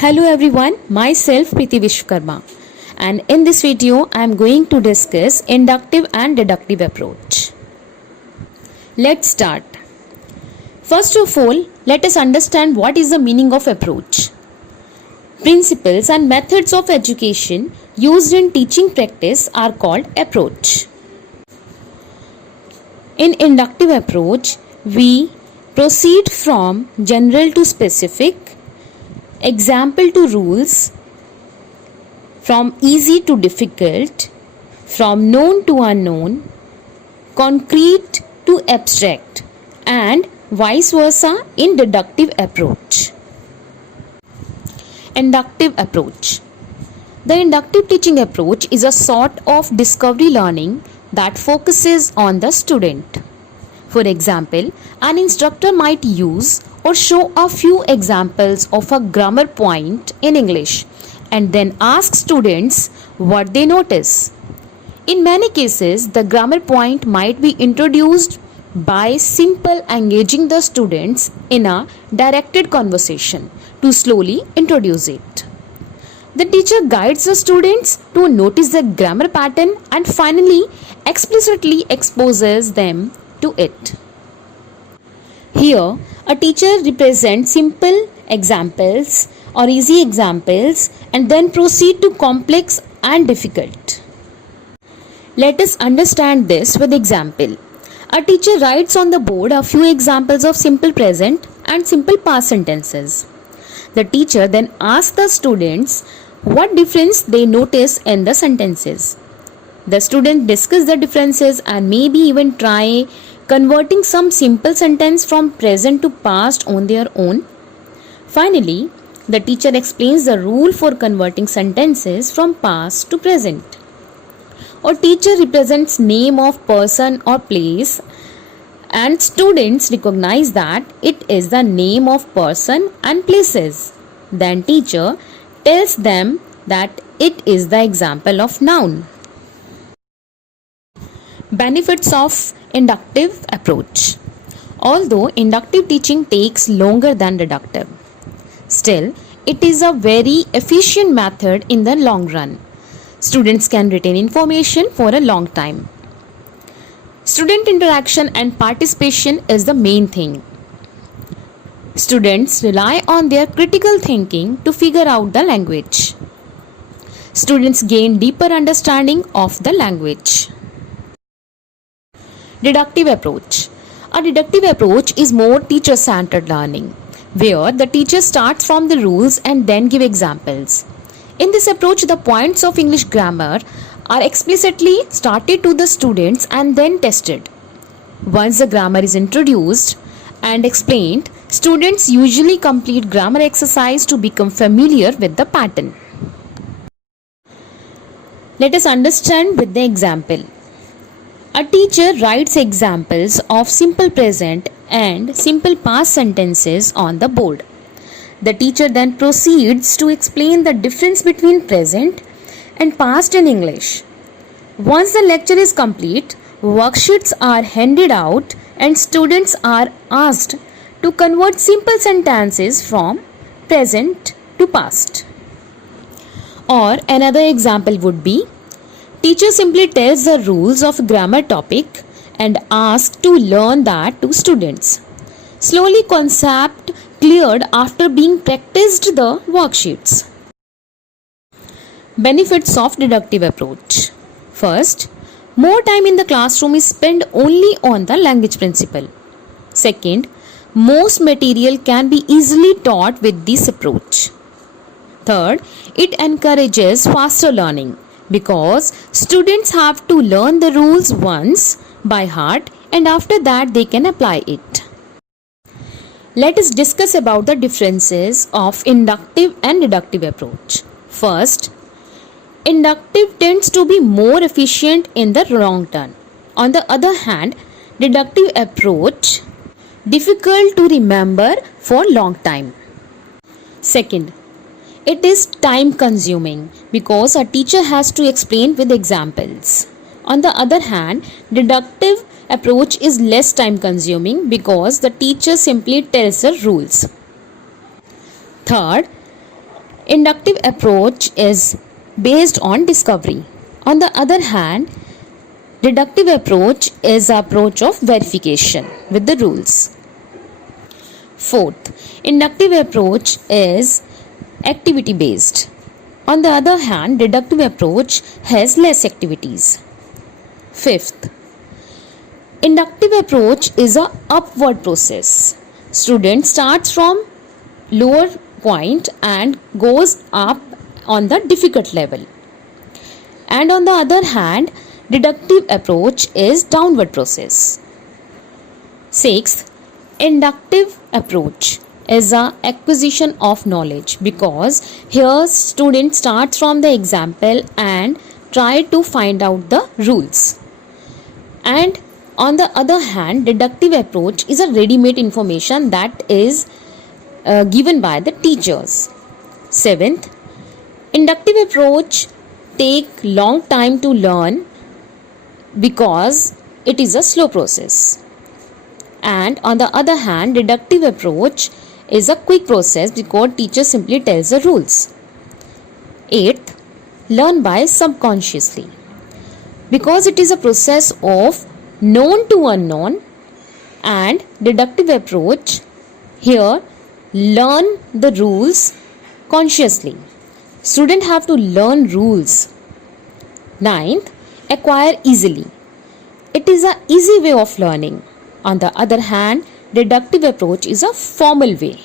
Hello everyone, myself Preeti Vishwakarma, and in this video I am going to discuss inductive and deductive approach. Let's start. First of all, let us understand what is the meaning of approach. Principles and methods of education used in teaching practice are called approach. In inductive approach, we proceed from general to specific, example to rules, from easy to difficult, from known to unknown, concrete to abstract, and vice versa in deductive approach. Inductive approach. The inductive teaching approach is a sort of discovery learning that focuses on the student. For example, an instructor might use or show a few examples of a grammar point in English and then ask students what they notice. In many cases, the grammar point might be introduced by simple engaging the students in a directed conversation to slowly introduce it. The teacher guides the students to notice the grammar pattern and finally explicitly exposes them to it. Here, a teacher represents simple examples or easy examples and then proceed to complex and difficult. Let us understand this with example. A teacher writes on the board a few examples of simple present and simple past sentences. The teacher then asks the students what difference they notice in the sentences. The students discuss the differences and maybe even try converting some simple sentence from present to past on their own. Finally, the teacher explains the rule for converting sentences from past to present. Or teacher represents name of person or place and students recognize that it is the name of person and places. Then teacher tells them that it is the example of noun. Benefits of inductive approach. Although inductive teaching takes longer than deductive, still it is a very efficient method in the long run. Students can retain information for a long time. Student interaction and participation is the main thing. Students rely on their critical thinking to figure out the language. Students gain deeper understanding of the language. Deductive approach. A deductive approach is more teacher-centered learning, where the teacher starts from the rules and then give examples. In this approach, the points of English grammar are explicitly started to the students and then tested. Once the grammar is introduced and explained, students usually complete grammar exercise to become familiar with the pattern. Let us understand with the example. A teacher writes examples of simple present and simple past sentences on the board. The teacher then proceeds to explain the difference between present and past in English. Once the lecture is complete, worksheets are handed out and students are asked to convert simple sentences from present to past. Or another example would be, teacher simply tells the rules of grammar topic and asks to learn that to students. Slowly concept cleared after being practiced the worksheets. Benefits of deductive approach. First, more time in the classroom is spent only on the language principle. Second, most material can be easily taught with this approach. Third, it encourages faster learning because students have to learn the rules once by heart and after that they can apply it. Let us discuss about the differences of inductive and deductive approach. First, inductive tends to be more efficient in the long term. On the other hand, deductive approach difficult to remember for long time. Second, it is time consuming because a teacher has to explain with examples. On the other hand, deductive approach is less time consuming because the teacher simply tells the rules. Third, Inductive approach is based on discovery. On the other hand, deductive approach is the approach of verification with the rules. Fourth, inductive approach is activity based. On the other hand, deductive approach has less activities. Fifth, inductive approach is a upward process. Student starts from lower point and goes up on the difficult level. And on the other hand, deductive approach is downward process. Sixth, inductive approach is a acquisition of knowledge, because here student starts from the example and try to find out the rules. And on the other hand, deductive approach is a ready-made information that is given by the teachers. Seventh, inductive approach take long time to learn because it is a slow process. And on the other hand, deductive approach is a quick process because teacher simply tells the rules. Eighth, learn by subconsciously, because it is a process of known to unknown. And deductive approach here learn the rules consciously. Students have to learn rules. Ninth, acquire easily. It is an easy way of learning. On the other hand, deductive approach is a formal way.